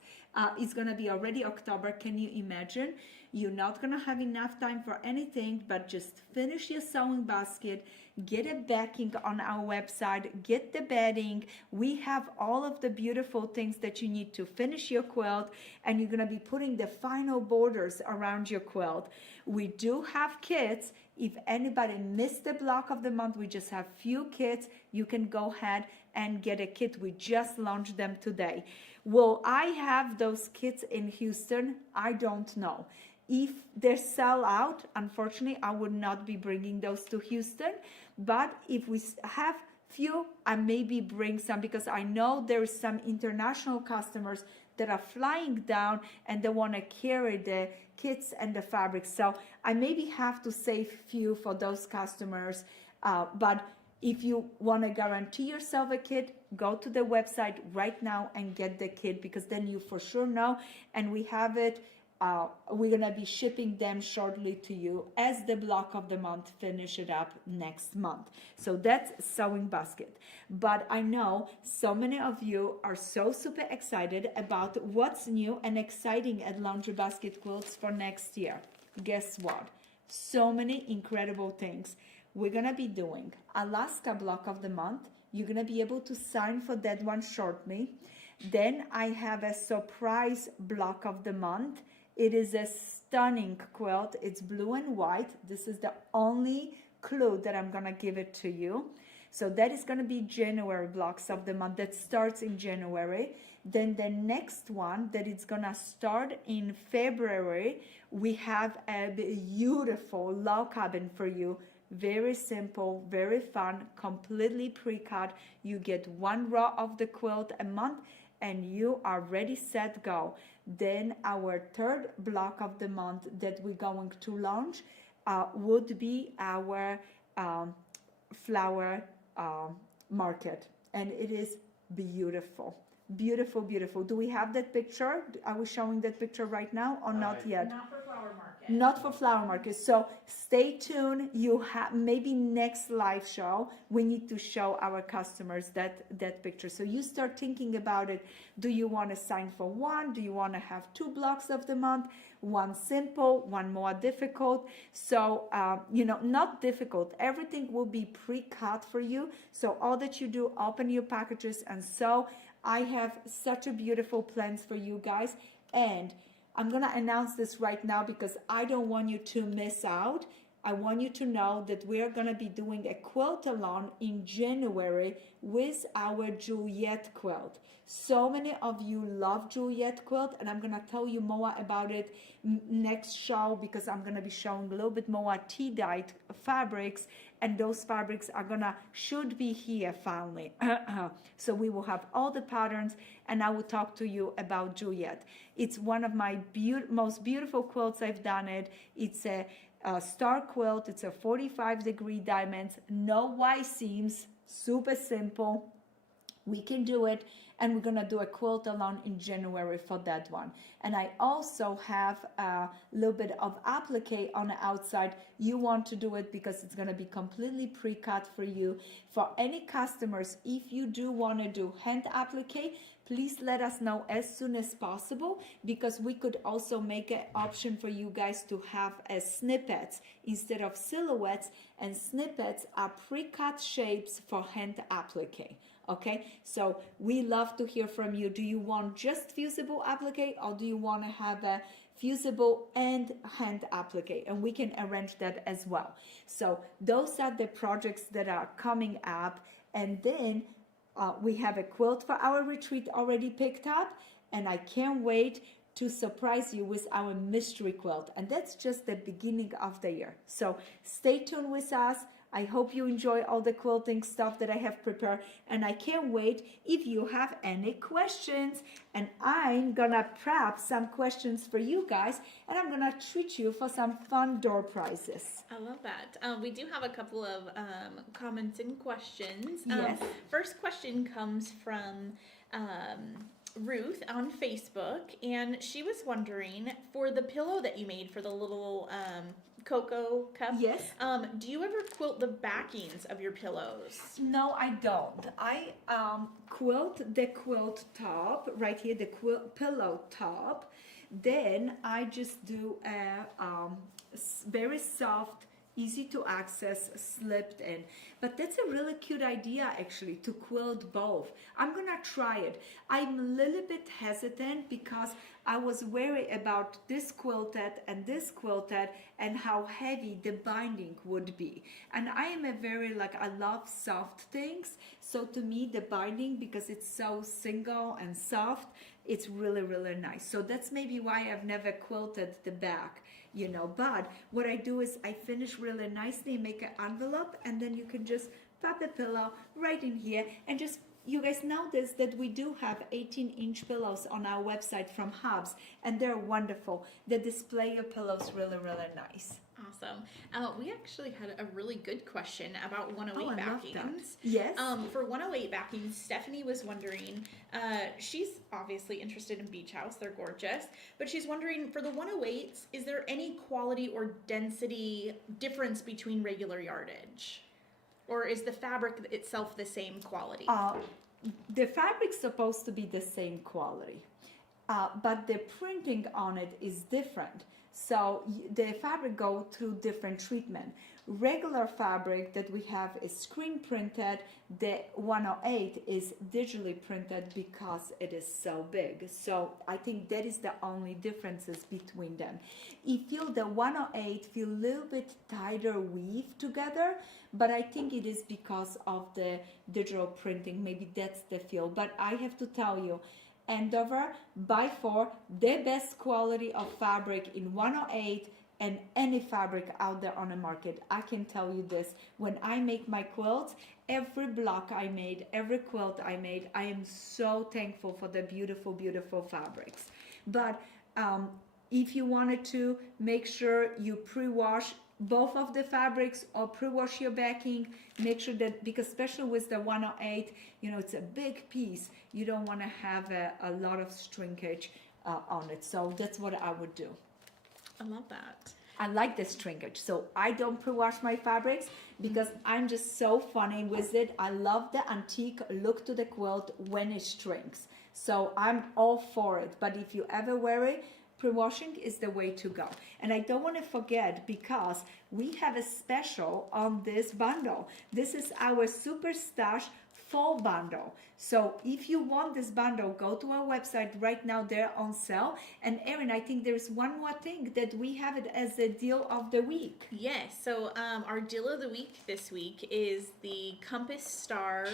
It's gonna be already October. Can you imagine? You're not gonna have enough time for anything but just finish your sewing basket, get a backing on our website, get the bedding. We have all of the beautiful things that you need to finish your quilt, and you're gonna be putting the final borders around your quilt. We do have kits. If anybody missed the block of the month, we just have few kits. You can go ahead and get a kit. We just launched them today. Will I have those kits in Houston? I don't know. If they sell out, unfortunately, I would not be bringing those to Houston. But if we have few, I maybe bring some, because I know there is some international customers that are flying down and they want to carry the kits and the fabrics. So I maybe have to save few for those customers. But if you want to guarantee yourself a kit, go to the website right now and get the kit, because then you for sure know. And we have it. We're gonna be shipping them shortly to you as the block of the month finish it up next month. So that's sewing basket. But I know so many of you are so super excited about what's new and exciting at Laundry Basket Quilts for next year. Guess what? So many incredible things. We're gonna be doing Alaska block of the month. You're gonna be able to sign for that one shortly. Then I have a surprise block of the month. It is a stunning quilt. It's blue and white. This is the only clue that I'm gonna give it to you. So that is gonna be January blocks of the month. That starts in January. Then the next one that is gonna start in February, we have a beautiful log cabin for you. Very simple, very fun, completely pre-cut. You get one row of the quilt a month and you are ready, set, go. Then our third block of the month that we're going to launch would be our flower market. And it is beautiful. Beautiful, beautiful. Do we have that picture? Are we showing that picture right now or not yet? Not for flower market. Not for flower market. So stay tuned. You have maybe next live show we need to show our customers that picture. So you start thinking about it. Do you want to sign for one? Do you want to have 2 blocks of the month? One simple, one more difficult. So not difficult. Everything will be pre-cut for you. So all that you do, open your packages and sew. I have such a beautiful plans for you guys, and I'm gonna announce this right now because I don't want you to miss out. I want you to know that we are gonna be doing a quilt-along in January with our Juliet quilt. So many of you love Juliet quilt, and I'm gonna tell you more about it next show, because I'm gonna be showing a little bit more tea-dyed fabrics, and those fabrics should be here finally. So we will have all the patterns, and I will talk to you about Juliet. It's one of my most beautiful quilts I've done it. It's a star quilt. It's a 45-degree diamonds, no Y seams, super simple. We can do it, and we're gonna do a quilt along in January for that one. And I also have a little bit of applique on the outside. You want to do it because it's gonna be completely pre-cut for you. For any customers, if you do wanna do hand applique, please let us know as soon as possible, because we could also make an option for you guys to have snippets instead of silhouettes, and snippets are pre-cut shapes for hand applique. Okay, so we love to hear from you. Do you want just fusible applique, or do you want to have a fusible and hand applique? And we can arrange that as well. So those are the projects that are coming up. And then we have a quilt for our retreat already picked up, and I can't wait to surprise you with our mystery quilt. And that's just the beginning of the year. So stay tuned with us. I hope you enjoy all the quilting stuff that I have prepared, and I can't wait if you have any questions. And I'm gonna prep some questions for you guys, and I'm gonna treat you for some fun door prizes. I love that. We do have a couple of comments and questions. Yes. First question comes from Ruth on Facebook, and she was wondering, for the pillow that you made for the little cocoa cup. Yes. Do you ever quilt the backings of your pillows? No, I don't. I quilt the quilt top right here, the pillow top. Then I just do a very soft, easy to access, slipped in. But that's a really cute idea actually, to quilt both. I'm gonna try it. I'm a little bit hesitant because I was worried about this quilted and how heavy the binding would be. And I am a very I love soft things. So to me the binding, because it's so single and soft, it's really, really nice. So that's maybe why I've never quilted the back, but what I do is I finish really nicely, make an envelope, and then you can just pop a pillow right in here and just, you guys notice that we do have 18-inch pillows on our website from Hubs, and they're wonderful. The display of pillows really, really nice. Awesome. We actually had a really good question about 108 I love backings. that. Yes. For 108 backings, Stephanie was wondering, she's obviously interested in Beach House, they're gorgeous, but she's wondering, for the 108s, is there any quality or density difference between regular yardage? Or is the fabric itself the same quality? The fabric's supposed to be the same quality, but the printing on it is different. So the fabric go through different treatment. Regular fabric that we have is screen printed. The 108 is digitally printed because it is so big. So I think that is the only differences between them. You feel the 108 feel a little bit tighter weave together, but I think it is because of the digital printing. Maybe that's the feel. But I have to tell you, Andover, by far, the best quality of fabric in 108 and any fabric out there on the market. I can tell you this, when I make my quilts, every block I made, every quilt I made, I am so thankful for the beautiful, beautiful fabrics. But if you wanted to make sure you pre-wash both of the fabrics or pre-wash your backing, make sure that, because especially with the 108, it's a big piece, you don't want to have a lot of shrinkage on it. So that's what I would do. I love that. I like the shrinkage, so I don't pre-wash my fabrics because I'm just so funny with it. I love the antique look to the quilt when it shrinks, so I'm all for it. But if you ever wear it, pre-washing is the way to go. And I don't want to forget, because we have a special on this bundle. This is our Super Stash fall bundle. So if you want this bundle, go to our website right now, they're on sale. And Erin, I think there's one more thing, that we have it as the deal of the week. Yes, so our deal of the week this week is the Compass Star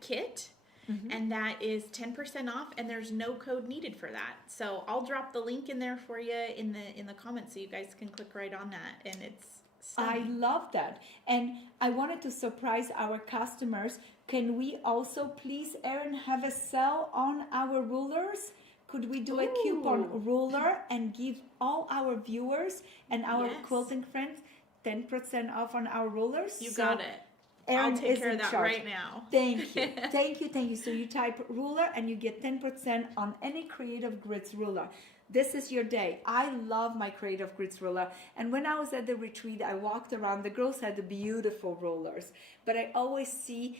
kit. Mm-hmm. And that is 10% off, and there's no code needed for that. So I'll drop the link in there for you in the comments, so you guys can click right on that, and it's stunning. I love that. And I wanted to surprise our customers. Can we also please, Erin, have a sale on our rulers? Could we do a coupon ruler and give all our viewers and our quilting friends 10% off on our rulers? You got it. Erin I'll take care of that right now. Thank you. Thank you. So you type ruler and you get 10% on any Creative Grids ruler. This is your day. I love my Creative Grids ruler. And when I was at the retreat, I walked around. The girls had the beautiful rulers. But I always see,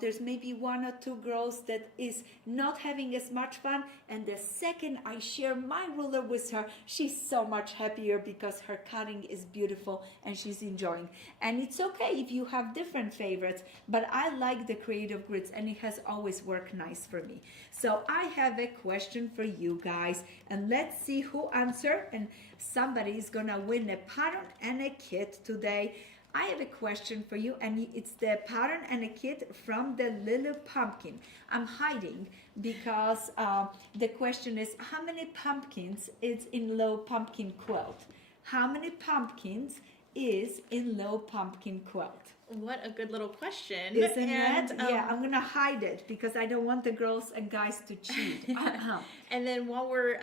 there's maybe one or two girls that is not having as much fun. And the second I share my ruler with her, she's so much happier because her cutting is beautiful and she's enjoying. And it's okay if you have different favorites, but I like the Creative Grids and it has always worked nice for me. So I have a question for you guys, and let's see who answered, and somebody is gonna win a pattern and a kit today. I have a question for you, and it's the pattern and a kit from the Little Pumpkin. I'm hiding because the question is, how many pumpkins is in Little Pumpkin quilt? How many pumpkins is in Little Pumpkin quilt? What a good little question. Isn't it? Yeah, I'm going to hide it because I don't want the girls and guys to cheat. And then while we're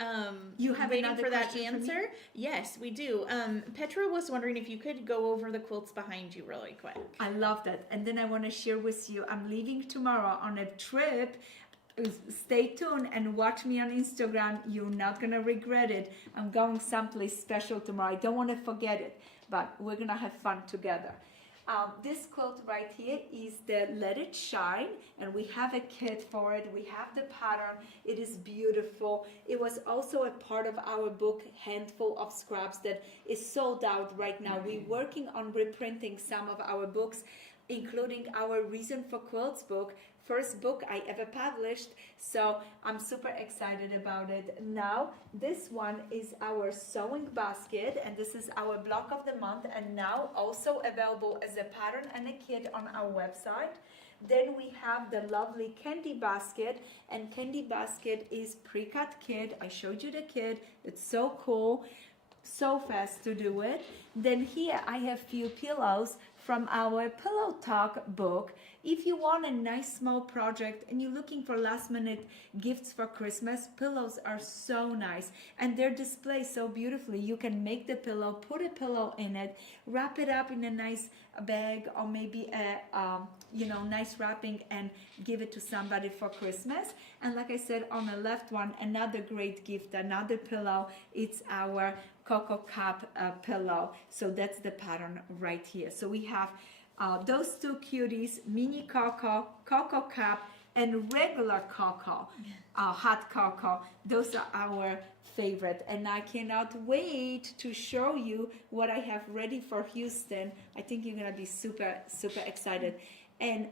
you have waiting for that answer, for yes, we do. Petra was wondering if you could go over the quilts behind you really quick. I love that. And then I want to share with you, I'm leaving tomorrow on a trip stay tuned and watch me on Instagram. You're not gonna regret it. I'm going someplace special tomorrow. I don't want to forget it, but we're gonna have fun together. This quilt right here is the Let It Shine, and we have a kit for it. We have the pattern. It is beautiful. It was also a part of our book, Handful of Scraps, that is sold out right now. We're working on reprinting some of our books, including our Reason for Quilts book, first book I ever published. So I'm super excited about it. Now, this one is our sewing basket, and this is our block of the month, and now also available as a pattern and a kit on our website. Then we have the lovely candy basket, and candy basket is pre-cut kit. I showed you the kit. It's so cool, so fast to do it. Then here I have few pillows from our Pillow Talk book. If you want a nice small project and you're looking for last minute gifts for Christmas, pillows are so nice and they're displayed so beautifully. You can make the pillow, put a pillow in it, wrap it up in a nice bag or maybe a nice wrapping and give it to somebody for Christmas. And like I said, on the left one, another great gift, another pillow. It's our Cocoa Cup pillow. So that's the pattern right here. So we have those two cuties, mini Cocoa, Cocoa Cup, and regular Cocoa, hot Cocoa. Those are our favorite, and I cannot wait to show you what I have ready for Houston. I think you're gonna be super, super excited. And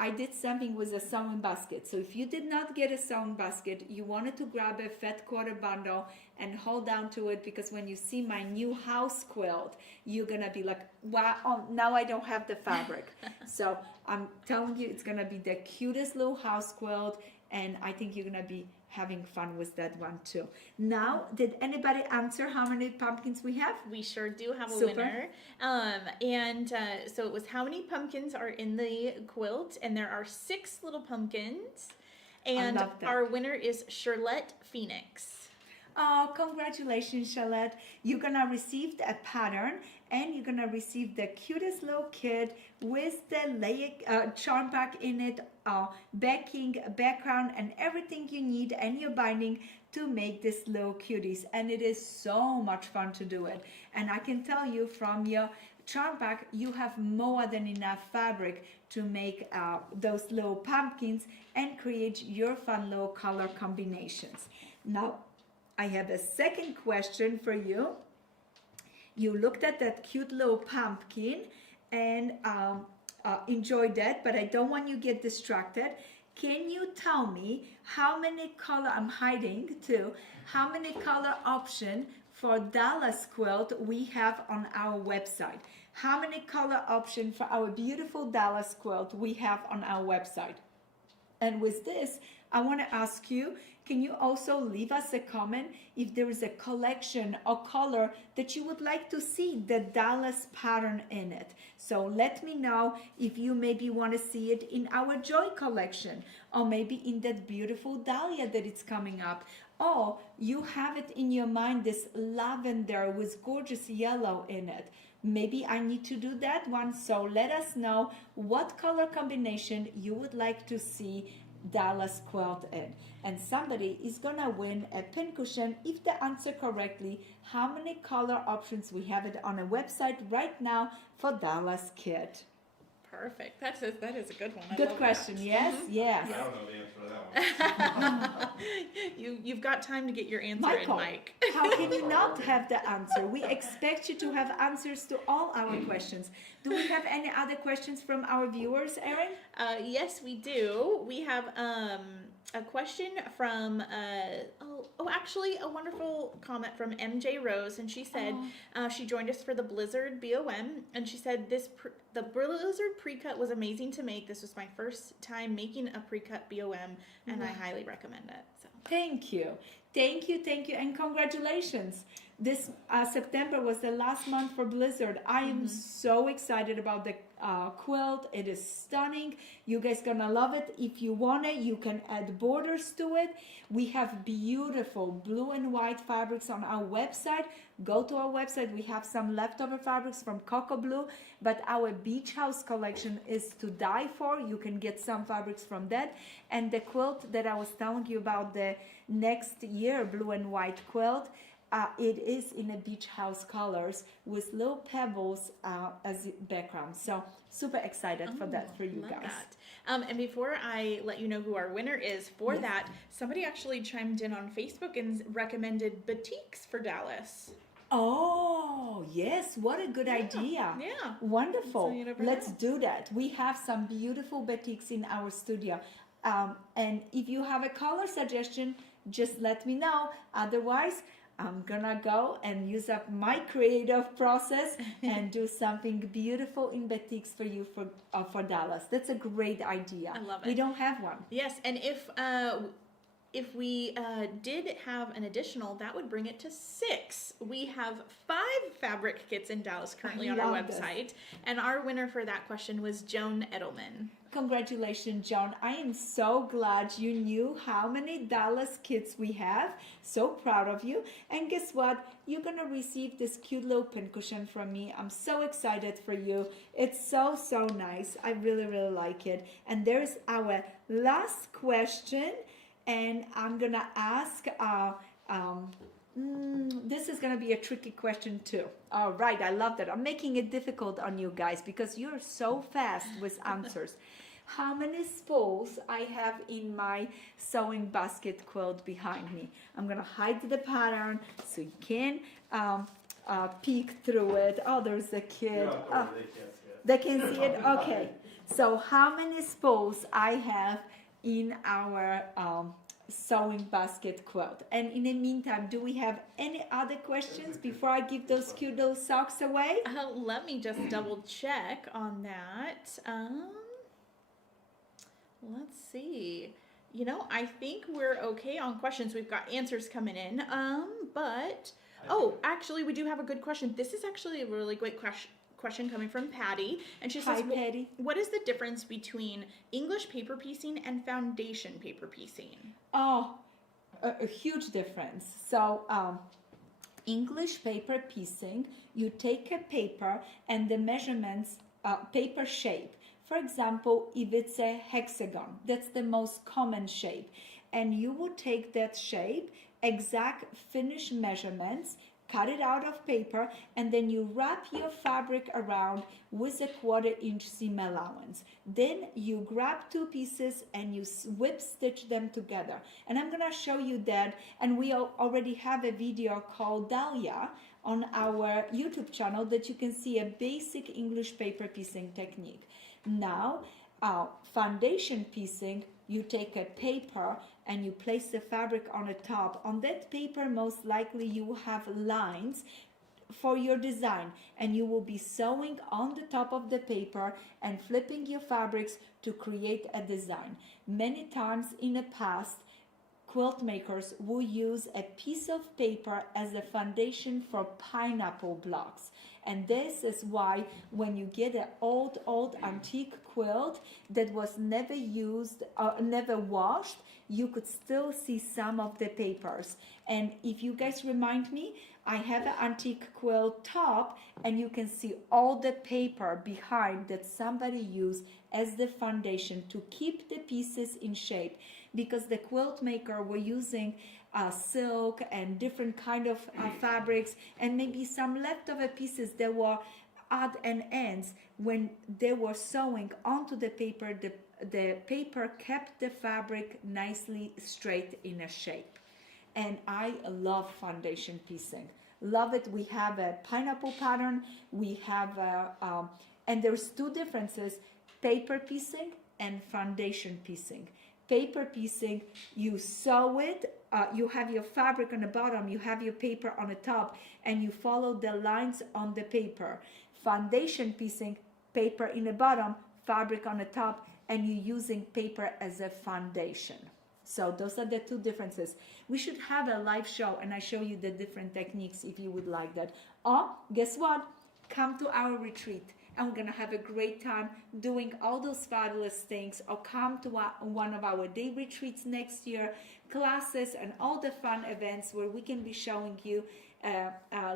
I did something with a sewing basket. So if you did not get a sewing basket, you wanted to grab a fat quarter bundle and hold on to it, because when you see my new house quilt, you're gonna be like, wow, oh, now I don't have the fabric. So I'm telling you, it's gonna be the cutest little house quilt, and I think you're gonna be having fun with that one too. Now, did anybody answer how many pumpkins we have? We sure do have a Super. winner. So it was how many pumpkins are in the quilt, and there are 6 little pumpkins. And love that. our winner is Juliet Phoenix. Oh, congratulations, Charlotte. You're gonna receive a pattern, and you're gonna receive the cutest little kit with the charm pack in it, backing, background, and everything you need, and your binding to make this little cuties. And it is so much fun to do it. And I can tell you from your charm pack, you have more than enough fabric to make those little pumpkins and create your fun little color combinations. Now, I have a second question for you. You looked at that cute little pumpkin and enjoyed that, but I don't want you to get distracted. Can you tell me how many color, I'm hiding too, how many color option for Dallas quilt we have on our website? How many color option for our beautiful Dallas quilt we have on our website? And with this, I want to ask you, can you also leave us a comment if there is a collection or color that you would like to see the Dallas pattern in it? So let me know if you maybe want to see it in our Joy collection, or maybe in that beautiful Dahlia that it's coming up, or you have it in your mind, this lavender with gorgeous yellow in it. Maybe I need to do that one. So let us know what color combination you would like to see Dallas quilt in, and somebody is gonna win a pincushion if they answer correctly how many color options we have it on a website right now for Dallas kit. Perfect. That is a good one. I Good love question. that. Yes, yes. I don't know the answer to that one. You've got time to get your answer Michael, in, Mike. how can you not have the answer? We expect you to have answers to all our questions. Do we have any other questions from our viewers, Erin? Yes, we do. We have a question from actually a wonderful comment from MJ Rose, and she said she joined us for the Blizzard BOM, and she said the Blizzard pre-cut was amazing to make. This was my first time making a pre-cut BOM, and I highly recommend it. So Thank you, and congratulations. This September was the last month for Blizzard. I am so excited about the quilt. It is stunning. You guys gonna love it. If you want it, you can add borders to it. We have beautiful blue and white fabrics on our website. Go to our website. We have some leftover fabrics from Cocoa Blue, but our Beach House collection is to die for. You can get some fabrics from that. And the quilt that I was telling you about, the next year blue and white quilt, it is in a beach house colors with little pebbles as background. So super excited for that for you Love guys. that. And before I let you know who our winner is for that, somebody actually chimed in on Facebook and recommended batiks for Dallas. Oh, yes. What a good idea. Yeah. Wonderful. So you never Let's know. do that. We have some beautiful batiks in our studio. And if you have a color suggestion, just let me know. Otherwise, I'm gonna go and use up my creative process and do something beautiful in batiks for you for Dallas. That's a great idea. I love We it. don't have one. Yes, and if we did have an additional, that would bring it to 6. We have 5 fabric kits in Dallas currently on our love this. website, and our winner for that question was Joan Edelman. Congratulations, John. I am so glad you knew how many Dallas kits we have. So proud of you. And guess what? You're going to receive this cute little pincushion from me. I'm so excited for you. It's so, so nice. I really, really like it. And there's our last question. And I'm going to ask... this is going to be a tricky question too. All right, I love that. I'm making it difficult on you guys because you're so fast with answers. How many spools I have in my sewing basket quilt behind me? I'm going to hide the pattern so you can peek through it. Oh, there's a kid. Oh, they can see it? Okay. So how many spools I have in our sewing basket quilt? And in the meantime, do we have any other questions before I give those cute little socks away? Let me just double check on that. Let's see. You know, I think we're okay on questions. We've got answers coming in. But actually, we do have a good question. This is actually a really great question coming from Patty, and she says, Hi, Patty. what is the difference between English paper piecing and foundation paper piecing? Oh, a huge difference. So, English paper piecing, you take a paper and the measurements, paper shape. For example, if it's a hexagon, that's the most common shape. And you would take that shape, exact finished measurements, cut it out of paper, and then you wrap your fabric around with a 1/4 inch seam allowance. Then you grab 2 pieces and you whip stitch them together. And I'm gonna show you that, and we already have a video called Dahlia on our YouTube channel that you can see a basic English paper piecing technique. Now, foundation piecing, you take a paper and you place the fabric on the top. On that paper, most likely you have lines for your design, and you will be sewing on the top of the paper and flipping your fabrics to create a design. Many times in the past, quilt makers will use a piece of paper as a foundation for pineapple blocks. And this is why when you get an old antique quilt that was never used, never washed, you could still see some of the papers. And if you guys remind me, I have an antique quilt top, and you can see all the paper behind that somebody used as the foundation to keep the pieces in shape, because the quilt maker were using silk and different kind of fabrics, and maybe some leftover pieces that were odd and ends. When they were sewing onto the paper, the paper kept the fabric nicely straight in a shape. And I love foundation piecing. Love it. We have a pineapple pattern. We have and there's 2 differences: paper piecing and foundation piecing. Paper piecing, you sew it, you have your fabric on the bottom, you have your paper on the top, and you follow the lines on the paper. Foundation piecing, paper in the bottom, fabric on the top, and you're using paper as a foundation. So those are the two differences. We should have a live show and I show you the different techniques if you would like that. Or guess what? Come to our retreat and we're gonna have a great time doing all those fabulous things. Or come to one of our day retreats next year, classes and all the fun events where we can be showing you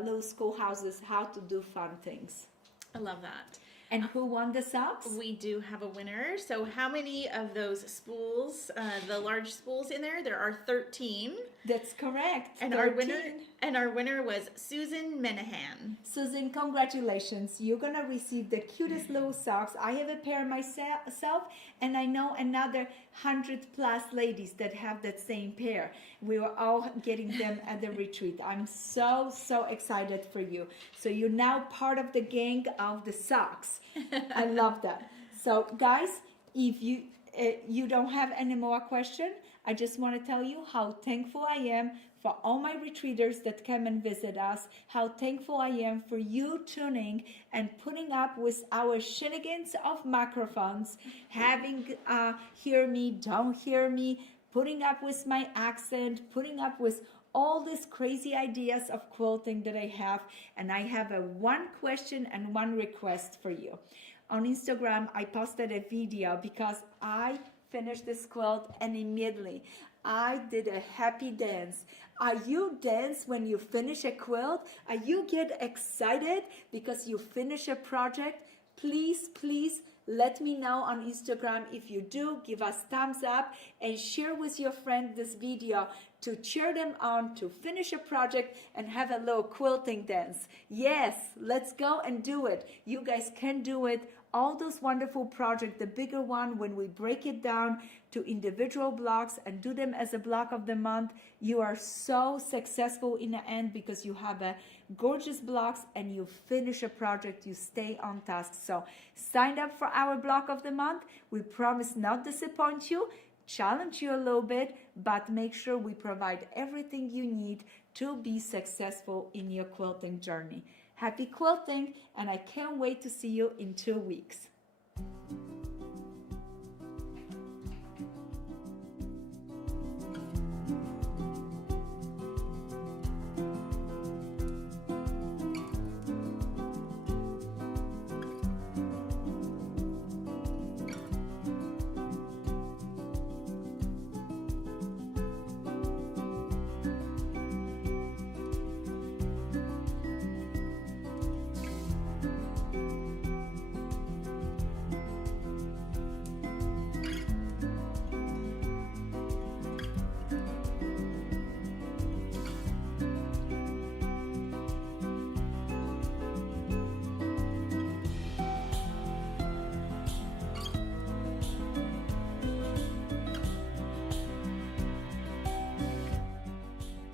little schoolhouses how to do fun things. I love that. And who won the socks? We do have a winner. So how many of those spools, the large spools in there? There are 13. That's correct. And 13. our winner was Susan Menahan. Susan, congratulations. You're going to receive the cutest little socks. I have a pair myself, and I know another 100+ ladies that have that same pair. We were all getting them at the retreat. I'm so excited for you. So you're now part of the gang of the socks. I love that. So guys, if you don't have any more questions, I just want to tell you how thankful I am for all my retreaters that come and visit us, how thankful I am for you tuning and putting up with our shenanigans of microphones, having hear me, don't hear me, putting up with my accent, putting up with all these crazy ideas of quilting that I have. And I have one question and one request for you. On Instagram, I posted a video because I finished this quilt and immediately I did a happy dance. Are you dance when you finish a quilt? Are you get excited because you finish a project? Please let me know on Instagram. If you do, give us thumbs up and share with your friend this video to cheer them on to finish a project and have a little quilting dance. Yes, let's go and do it. You guys can do it. All those wonderful projects, the bigger one, when we break it down to individual blocks and do them as a block of the month, you are so successful in the end because you have a gorgeous blocks and you finish a project, you stay on task. So sign up for our block of the month. We promise not disappoint you, challenge you a little bit, but make sure we provide everything you need to be successful in your quilting journey. Happy quilting, and I can't wait to see you in 2 weeks.